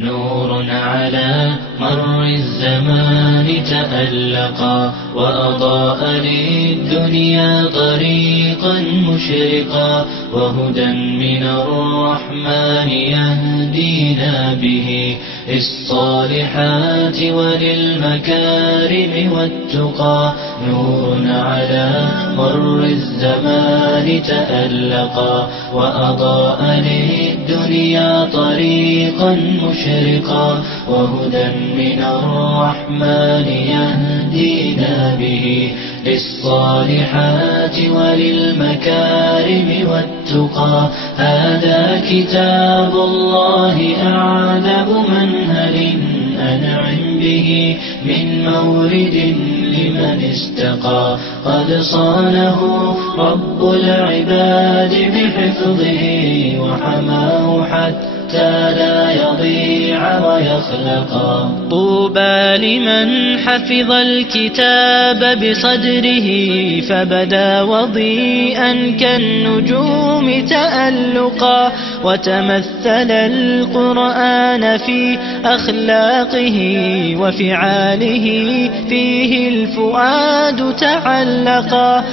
نور على مر الزمان تألقا وأضاء للدنيا طريقا مشرقا وهدى من الرحمن يهدينا به للصالحات وللمكارم والتقى. نور على مر الزمان تألقا وأضاء للدنيا طريقا مشرقا وهدى من الرحمن يهدينا به للصالحات وللمكارم والتقى. هذا كتاب الله أعذب منهل أنعم به من مورد لمن استقى. قد صانه رب العباد بحفظه وحماه حتى لا يضيع ويخلقا. طوبى لمن حفظ الكتاب بصدره فبدا وضيئا كالنجوم تألقا وتمثل القرآن في أخلاقه وفعاله فيه الفؤاد تعلقا.